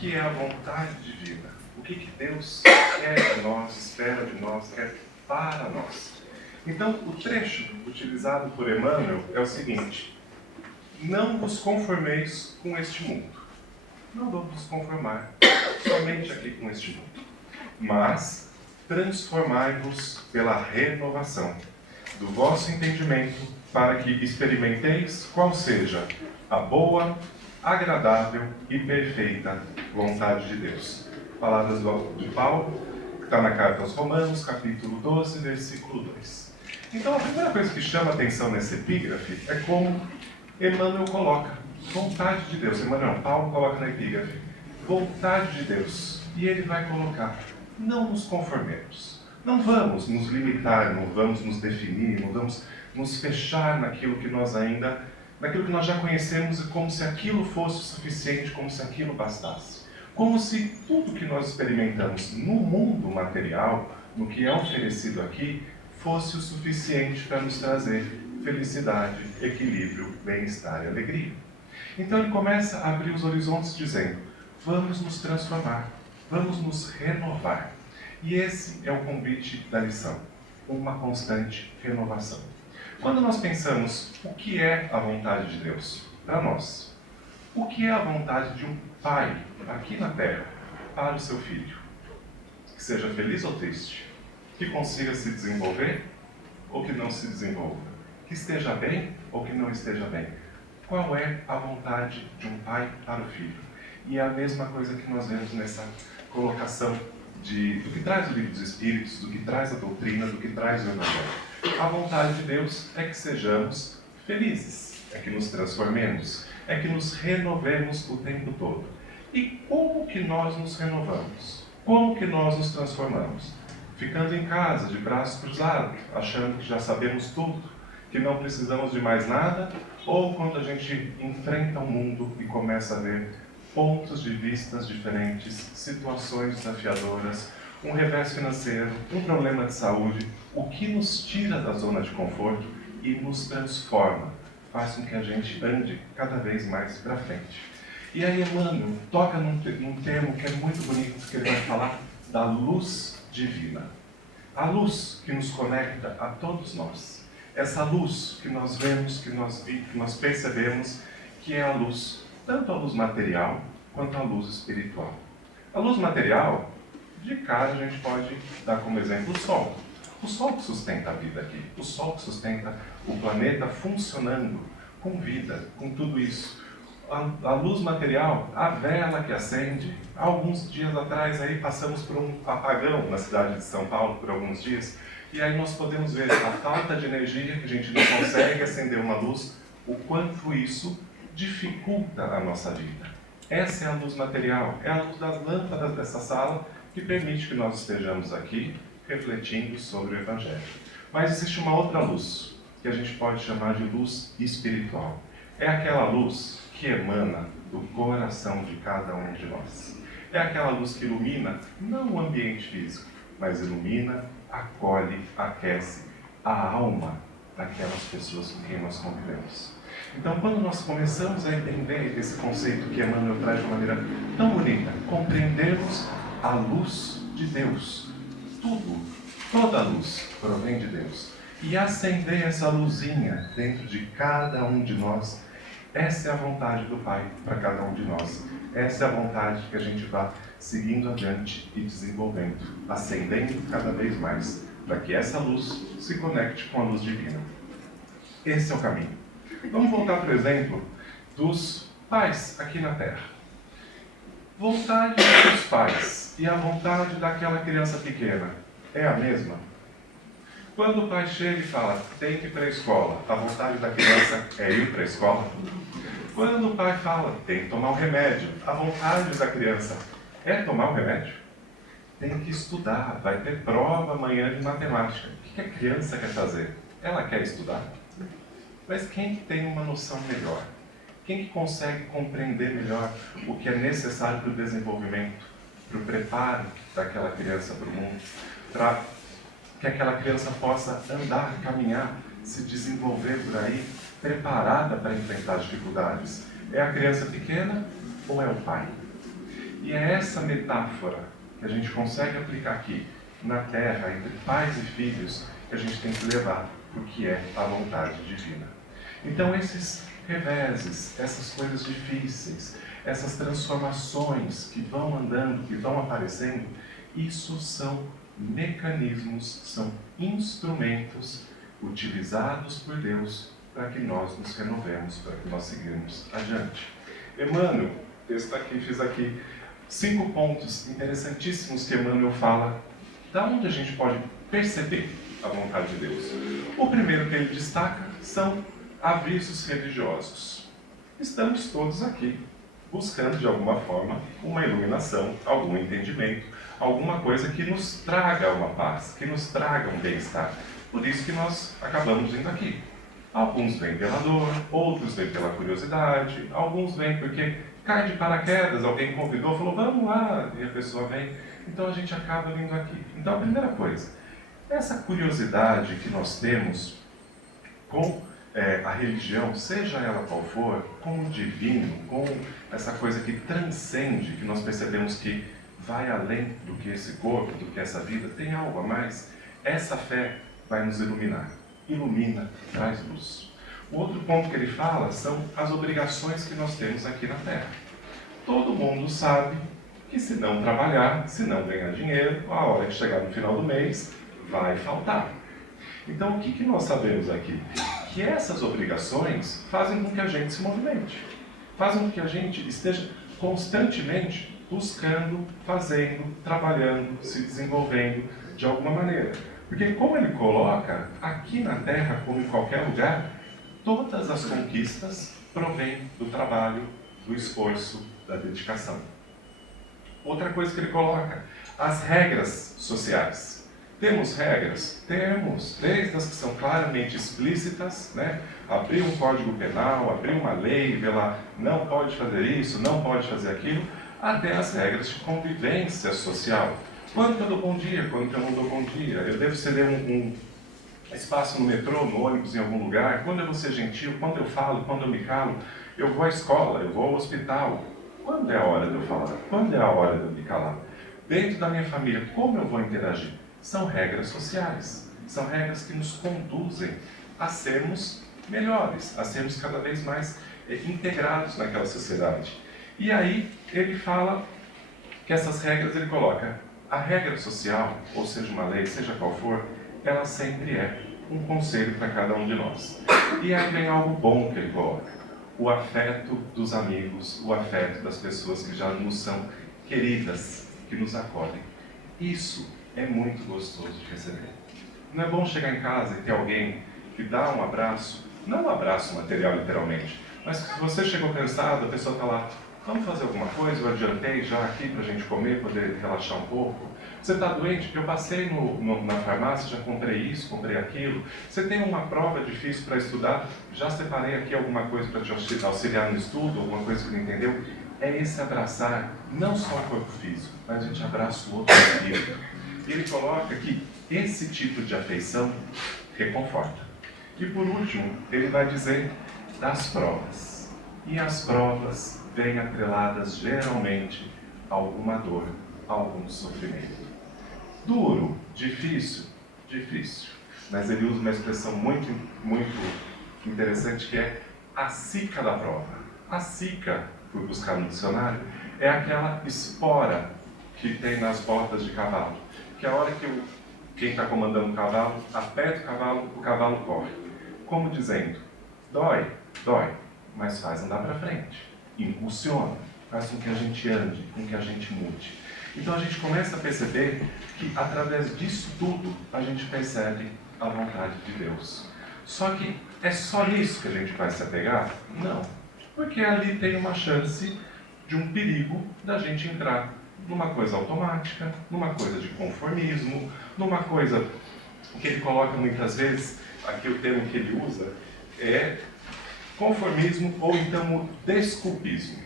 que é a vontade divina? O que Deus quer de nós, espera de nós, quer para nós? Então, o trecho utilizado por Emmanuel é o seguinte: não vos conformeis com este mundo. Não vamos nos conformar somente aqui com este mundo, mas transformai-vos pela renovação do vosso entendimento, para que experimenteis qual seja a boa, agradável e perfeita vontade de Deus. Palavras de Paulo, que está na carta aos Romanos, capítulo 12, versículo 2. Então, a primeira coisa que chama a atenção nesse epígrafe é como Emmanuel coloca vontade de Deus. Paulo coloca na epígrafe vontade de Deus. E ele vai colocar: não nos conformemos. Não vamos nos limitar, não vamos nos definir, não vamos nos fechar naquilo que nós já conhecemos, e como se aquilo fosse o suficiente, como se aquilo bastasse. Como se tudo que nós experimentamos no mundo material, no que é oferecido aqui, fosse o suficiente para nos trazer felicidade, equilíbrio, bem-estar e alegria. Então ele começa a abrir os horizontes dizendo: vamos nos transformar, vamos nos renovar. E esse é o convite da lição, uma constante renovação. Quando nós pensamos o que é a vontade de Deus para nós, o que é a vontade de um pai aqui na Terra para o seu filho? Que seja feliz ou triste, que consiga se desenvolver ou que não se desenvolva, que esteja bem ou que não esteja bem. Qual é a vontade de um pai para o filho? E é a mesma coisa que nós vemos nessa colocação do que traz o Livro dos Espíritos, do que traz a doutrina, do que traz o Evangelho. A vontade de Deus é que sejamos felizes, é que nos transformemos, é que nos renovemos o tempo todo. E como que nós nos renovamos? Como que nós nos transformamos? Ficando em casa, de braços cruzados, achando que já sabemos tudo, que não precisamos de mais nada, ou quando a gente enfrenta o mundo e começa a ver pontos de vistas diferentes, situações desafiadoras, um revés financeiro, um problema de saúde, o que nos tira da zona de conforto e nos transforma, faz com que a gente ande cada vez mais para frente. E aí Emmanuel toca num termo que é muito bonito, que ele vai falar da luz divina. A luz que nos conecta a todos nós. Essa luz que nós vemos, que nós percebemos, que é a luz, tanto a luz material quanto a luz espiritual. A luz material, de cara a gente pode dar como exemplo o Sol. O Sol que sustenta a vida aqui, o Sol que sustenta o planeta funcionando, com vida, com tudo isso. A luz material, a vela que acende. Há alguns dias atrás aí passamos por um apagão na cidade de São Paulo por alguns dias, e aí nós podemos ver a falta de energia, que a gente não consegue acender uma luz, o quanto isso dificulta a nossa vida. Essa é a luz material, é a luz das lâmpadas dessa sala que permite que nós estejamos aqui refletindo sobre o Evangelho. Mas existe uma outra luz, que a gente pode chamar de luz espiritual. É aquela luz que emana do coração de cada um de nós. É aquela luz que ilumina não o ambiente físico, mas ilumina, acolhe, aquece a alma daquelas pessoas com quem nós convivemos. Então, quando nós começamos a entender esse conceito que Emmanuel traz de uma maneira tão bonita, compreendermos a luz de Deus. Toda luz provém de Deus. E acender essa luzinha dentro de cada um de nós, essa é a vontade do Pai para cada um de nós. Essa é a vontade que a gente vá seguindo adiante e desenvolvendo, acendendo cada vez mais, para que essa luz se conecte com a luz divina. Esse é o caminho. Vamos voltar, por exemplo, dos pais aqui na Terra. Vontade dos pais e a vontade daquela criança pequena é a mesma? Quando o pai chega e fala, tem que ir para a escola, a vontade da criança é ir para a escola? Quando o pai fala, tem que tomar um remédio, a vontade da criança é tomar o remédio? Tem que estudar, vai ter prova amanhã de matemática. O que a criança quer fazer? Ela quer estudar? Mas quem que tem uma noção melhor? Quem que consegue compreender melhor o que é necessário para o desenvolvimento, para o preparo daquela criança para o mundo, para que aquela criança possa andar, caminhar, se desenvolver por aí, preparada para enfrentar as dificuldades? É a criança pequena ou é o pai? E é essa metáfora que a gente consegue aplicar aqui na Terra, entre pais e filhos, que a gente tem que levar para o que é a vontade divina. Então esses reveses, essas coisas difíceis, essas transformações que vão andando, que vão aparecendo, isso são mecanismos, são instrumentos utilizados por Deus para que nós nos renovemos, para que nós seguimos adiante. Emmanuel, texto aqui, fiz aqui 5 pontos interessantíssimos que Emmanuel fala da onde a gente pode perceber a vontade de Deus. O primeiro que ele destaca são avisos religiosos. Estamos todos aqui buscando de alguma forma uma iluminação, algum entendimento, alguma coisa que nos traga uma paz, que nos traga um bem-estar. Por isso que nós acabamos vindo aqui. Alguns vêm pela dor, outros vêm pela curiosidade, alguns vêm porque cai de paraquedas, alguém convidou, falou, vamos lá, e a pessoa vem. Então a gente acaba vindo aqui. Então a primeira coisa, essa curiosidade que nós temos com a religião, seja ela qual for, com o divino, com essa coisa que transcende, que nós percebemos que vai além do que esse corpo, do que essa vida, tem algo a mais, essa fé vai nos iluminar. Ilumina, traz luz. O outro ponto que ele fala são as obrigações que nós temos aqui na Terra. Todo mundo sabe que se não trabalhar, se não ganhar dinheiro, a hora que chegar no final do mês, vai faltar. Então, o que nós sabemos aqui? Que essas obrigações fazem com que a gente se movimente. Fazem com que a gente esteja constantemente buscando, fazendo, trabalhando, se desenvolvendo de alguma maneira. Porque, como ele coloca, aqui na Terra, como em qualquer lugar, todas as conquistas provêm do trabalho, do esforço, da dedicação. Outra coisa que ele coloca, as regras sociais. Temos regras? Temos, desde as que são claramente explícitas, né? Abrir um código penal, abrir uma lei, ver lá, não pode fazer isso, não pode fazer aquilo, até as regras de convivência social. Quando que eu dou bom dia, quando que eu não dou bom dia? Eu devo ceder um espaço no metrô, no ônibus, em algum lugar? Quando eu vou ser gentil? Quando eu falo? Quando eu me calo? Eu vou à escola, eu vou ao hospital. Quando é a hora de eu falar? Quando é a hora de eu me calar? Dentro da minha família, como eu vou interagir? São regras sociais. São regras que nos conduzem a sermos melhores, a sermos cada vez mais integrados naquela sociedade. E aí ele fala que essas regras, ele coloca, a regra social, ou seja uma lei, seja qual for, ela sempre é um conselho para cada um de nós. E aí vem algo bom que ele coloca, o afeto dos amigos, o afeto das pessoas que já nos são queridas, que nos acolhem. Isso é muito gostoso de receber. Não é bom chegar em casa e ter alguém que dá um abraço, não um abraço material literalmente, mas se você chegou cansado, a pessoa está lá, vamos fazer alguma coisa, eu adiantei já aqui para a gente comer, poder relaxar um pouco. Você está doente? Eu passei na farmácia, já comprei isso, comprei aquilo. Você tem uma prova difícil para estudar? Já separei aqui alguma coisa para te auxiliar no estudo, alguma coisa que não entendeu? É esse abraçar, não só o corpo físico, mas a gente abraça o outro espírito. E ele coloca que esse tipo de afeição reconforta. E por último, ele vai dizer das provas. E as provas vêm atreladas geralmente a alguma dor, a algum sofrimento. Duro, difícil, difícil. Mas ele usa uma expressão muito interessante que é a sica da prova. A sica, fui buscar no dicionário, é aquela espora que tem nas botas de cavalo. Que a hora que quem está comandando o cavalo aperta o cavalo corre. Como dizendo, dói, dói, mas faz andar para frente. Impulsiona, faz com que a gente ande, com que a gente mude. Então a gente começa a perceber que através disso tudo a gente percebe a vontade de Deus. Só que é só nisso que a gente vai se apegar? Não. Porque ali tem uma chance de um perigo da gente entrar numa coisa automática, numa coisa de conformismo, numa coisa que ele coloca muitas vezes, aqui o termo que ele usa, é conformismo ou então o desculpismo.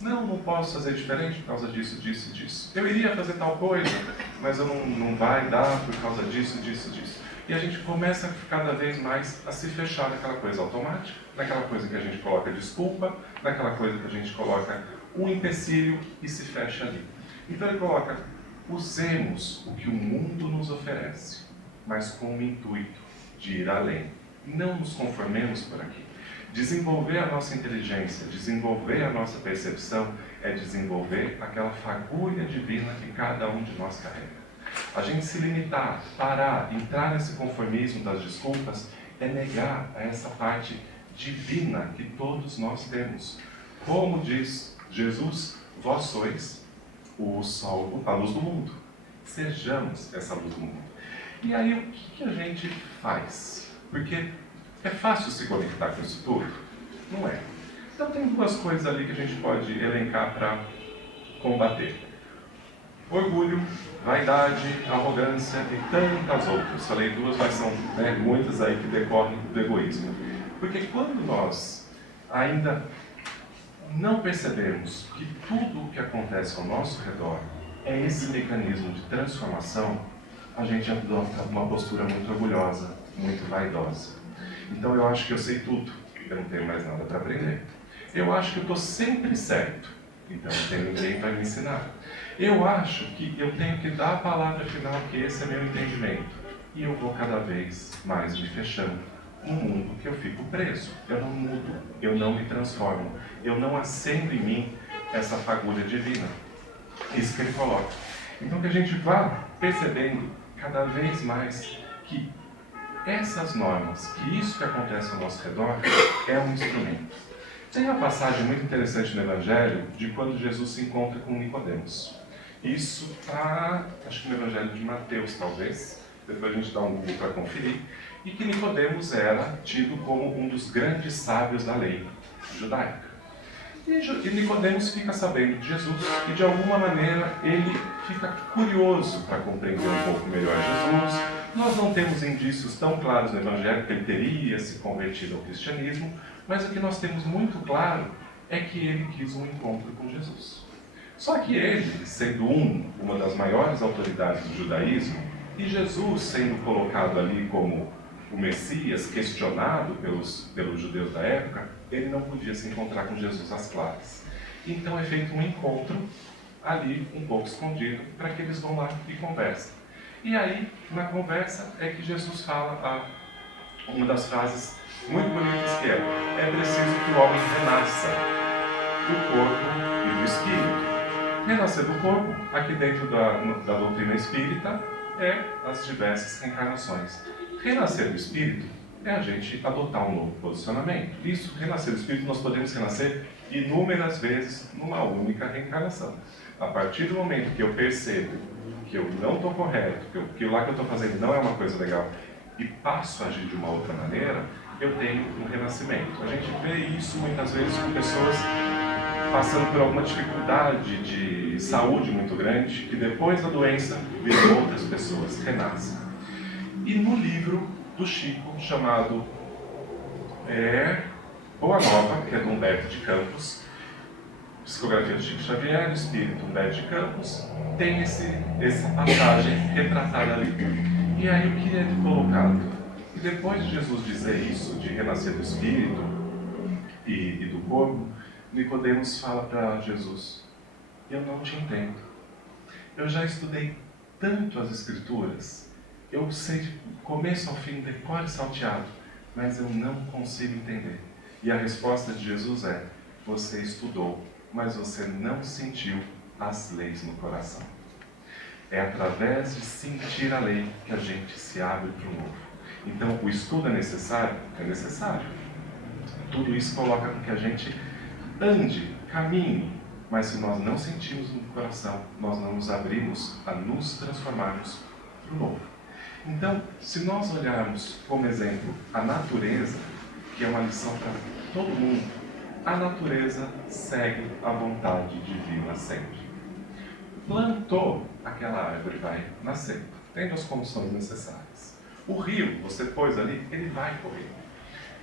Não posso fazer diferente por causa disso, disso e disso. Eu iria fazer tal coisa, mas eu não vai dar por causa disso, disso, disso. E a gente começa cada vez mais a se fechar naquela coisa automática, naquela coisa que a gente coloca desculpa, naquela coisa que a gente coloca um empecilho e se fecha ali. Então ele coloca: usemos o que o mundo nos oferece, mas com o intuito de ir além. Não nos conformemos por aqui. Desenvolver a nossa inteligência, desenvolver a nossa percepção, é desenvolver aquela fagulha divina que cada um de nós carrega. A gente se limitar, parar, entrar nesse conformismo das desculpas, é negar a essa parte divina que todos nós temos. Como diz Jesus, vós sois o sol, a luz do mundo. Sejamos essa luz do mundo. E aí o que a gente faz? Porque é fácil se conectar com isso tudo? Não é. Então tem duas coisas ali que a gente pode elencar para combater: orgulho, vaidade, arrogância e tantas outras. Falei duas, mas são muitas aí que decorrem do egoísmo. Porque quando nós ainda não percebemos que tudo o que acontece ao nosso redor é esse mecanismo de transformação, a gente adota uma postura muito orgulhosa, muito vaidosa. Então eu acho que eu sei tudo, eu não tenho mais nada para aprender. Eu acho que eu estou sempre certo, então não tem ninguém para me ensinar. Eu acho que eu tenho que dar a palavra final, que esse é meu entendimento. E eu vou cada vez mais me fechando num mundo que eu fico preso. Eu não mudo, eu não me transformo, eu não acendo em mim essa fagulha divina. Isso que ele coloca. Então que a gente vá percebendo cada vez mais que essas normas, que isso que acontece ao nosso redor, é um instrumento. Tem uma passagem muito interessante no Evangelho de quando Jesus se encontra com Nicodemos. Isso está, acho que no Evangelho de Mateus, talvez. Depois a gente dá um Google para conferir. E que Nicodemos era tido como um dos grandes sábios da lei judaica. E Nicodemos fica sabendo de Jesus e, de alguma maneira, ele fica curioso para compreender um pouco melhor Jesus. Nós não temos indícios tão claros no Evangelho que ele teria se convertido ao cristianismo, mas o que nós temos muito claro é que ele quis um encontro com Jesus. Só que ele, sendo uma das maiores autoridades do judaísmo, e Jesus sendo colocado ali como o Messias, questionado pelos judeus da época, ele não podia se encontrar com Jesus às claras. Então é feito um encontro ali, um pouco escondido, para que eles vão lá e conversem. E aí, na conversa, é que Jesus fala uma das frases muito bonitas que é preciso que o homem renasça do corpo e do espírito. Renascer do corpo, aqui dentro da doutrina espírita, é as diversas reencarnações. Renascer do espírito é a gente adotar um novo posicionamento. Isso, renascer do espírito, nós podemos renascer inúmeras vezes numa única reencarnação. A partir do momento que eu percebo que eu não estou correto, que lá que eu estou fazendo não é uma coisa legal, e passo a agir de uma outra maneira, eu tenho um renascimento. A gente vê isso muitas vezes com pessoas passando por alguma dificuldade de saúde muito grande, que depois da doença viram outras pessoas, renascem. E no livro do Chico, chamado Boa Nova, que é do Humberto de Campos, Psicografia de Chico Xavier, Espírito Humberto de Campos, tem essa passagem retratada ali. E aí o que é colocado? E depois de Jesus dizer isso, de renascer do Espírito e do corpo, Nicodemos fala para Jesus: eu não te entendo. Eu já estudei tanto as Escrituras, eu sei de começo ao fim, decore salteado, mas eu não consigo entender. E a resposta de Jesus é: você estudou, mas você não sentiu as leis no coração. É através de sentir a lei que a gente se abre para o novo. Então, o estudo é necessário? É necessário. Tudo isso coloca com que a gente ande, caminhe, mas se nós não sentimos no coração, nós não nos abrimos a nos transformarmos para o novo. Então, se nós olharmos como exemplo a natureza, que é uma lição para todo mundo, a natureza segue a vontade divina sempre. Plantou, aquela árvore vai nascer, tendo as condições necessárias. O rio, você pôs ali, ele vai correr.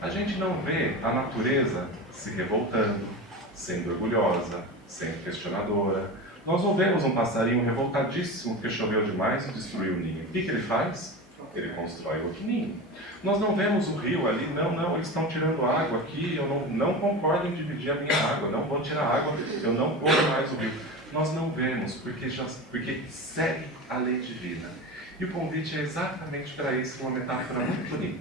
A gente não vê a natureza se revoltando, sendo orgulhosa, sendo questionadora. Nós não vemos um passarinho revoltadíssimo porque choveu demais e destruiu o ninho. O que ele faz? ele constrói outro ninho. Nós não vemos o rio ali, não, eles estão tirando água aqui, eu não concordo em dividir a minha água, não vou tirar água, eu não corro mais o rio. Nós não vemos, porque segue a lei divina. E o convite é exatamente para isso, uma metáfora muito bonita.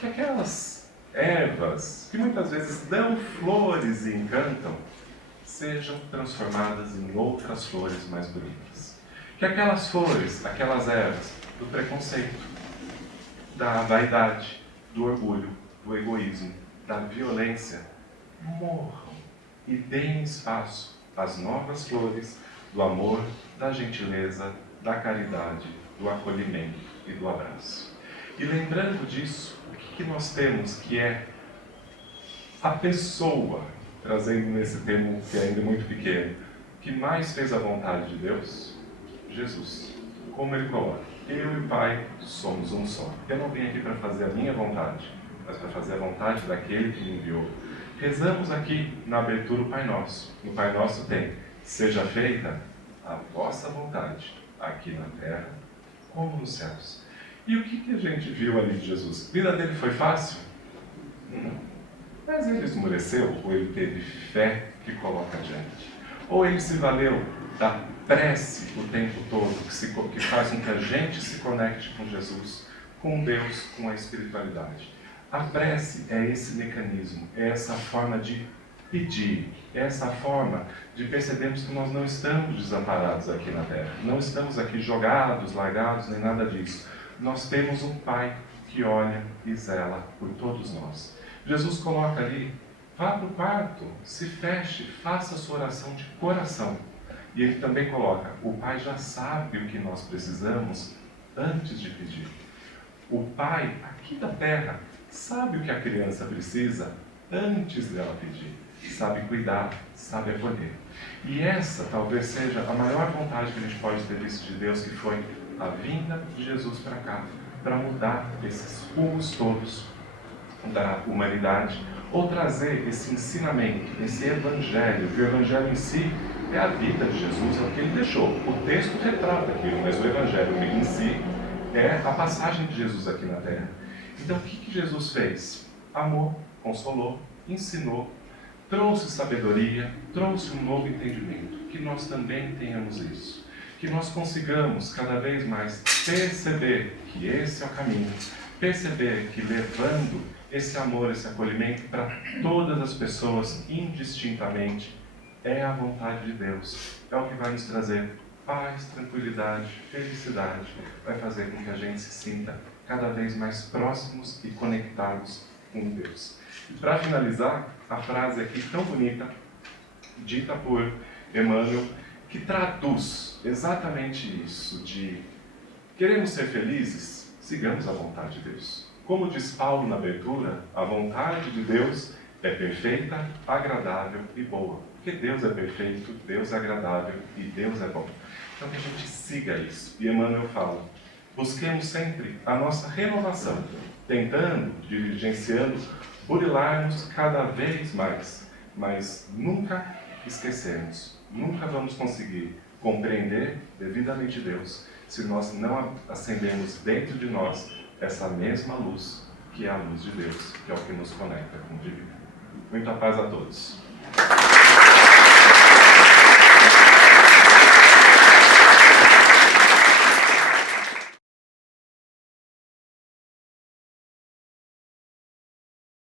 Que aquelas ervas que muitas vezes dão flores e encantam, sejam transformadas em outras flores mais bonitas. Que aquelas flores, aquelas ervas do preconceito, da vaidade, do orgulho, do egoísmo, da violência, morram e deem espaço às novas flores do amor, da gentileza, da caridade, do acolhimento e do abraço. E lembrando disso, o que nós temos que é a pessoa, trazendo nesse termo que é ainda muito pequeno, que mais fez a vontade de Deus? Jesus. Como ele coloca? Eu e o Pai somos um só. Eu não vim aqui para fazer a minha vontade, mas para fazer a vontade daquele que me enviou. Rezamos aqui na abertura o Pai Nosso. No Pai Nosso tem: seja feita a vossa vontade, aqui na terra como nos céus. E o que a gente viu ali de Jesus? A vida dele foi fácil? Não. Mas ele esmoreceu, ou ele teve fé que coloca adiante? Ou ele se valeu da prece o tempo todo, que faz com que a gente se conecte com Jesus, com Deus, com a espiritualidade? A prece é esse mecanismo, é essa forma de pedir, é essa forma de percebermos que nós não estamos desamparados aqui na Terra, não estamos aqui jogados, largados, nem nada disso. Nós temos um Pai que olha e zela por todos nós. Jesus coloca ali: vá para o quarto, se feche, faça a sua oração de coração. E ele também coloca: o Pai já sabe o que nós precisamos antes de pedir. O Pai, aqui da terra, sabe o que a criança precisa antes dela pedir. Sabe cuidar, sabe acolher. E essa talvez seja a maior vontade que a gente pode ter visto de Deus, que foi a vinda de Jesus para cá, para mudar esses rumos todos da humanidade, ou trazer esse ensinamento, esse evangelho, que o evangelho em si é a vida de Jesus, é o que ele deixou. O texto retrata aquilo, mas o evangelho em si é a passagem de Jesus aqui na Terra. Então o que Jesus fez? Amou, consolou, ensinou, trouxe sabedoria, trouxe um novo entendimento. Que nós também tenhamos isso. Que nós consigamos cada vez mais perceber que esse é o caminho, perceber que levando esse amor, esse acolhimento para todas as pessoas indistintamente, é a vontade de Deus. É o que vai nos trazer paz, tranquilidade, felicidade, vai fazer com que a gente se sinta cada vez mais próximos e conectados com Deus. E para finalizar, a frase aqui tão bonita, dita por Emmanuel, que traduz exatamente isso, de queremos ser felizes, sigamos a vontade de Deus. Como diz Paulo na abertura, a vontade de Deus é perfeita, agradável e boa. Porque Deus é perfeito, Deus é agradável e Deus é bom. Então que a gente siga isso. E Emmanuel fala: busquemos sempre a nossa renovação, tentando, diligenciando, burilar-nos cada vez mais, mas nunca esquecermos, nunca vamos conseguir compreender devidamente Deus se nós não acendermos dentro de nós essa mesma luz, que é a luz de Deus, que é o que nos conecta com o divino. Muita paz a todos.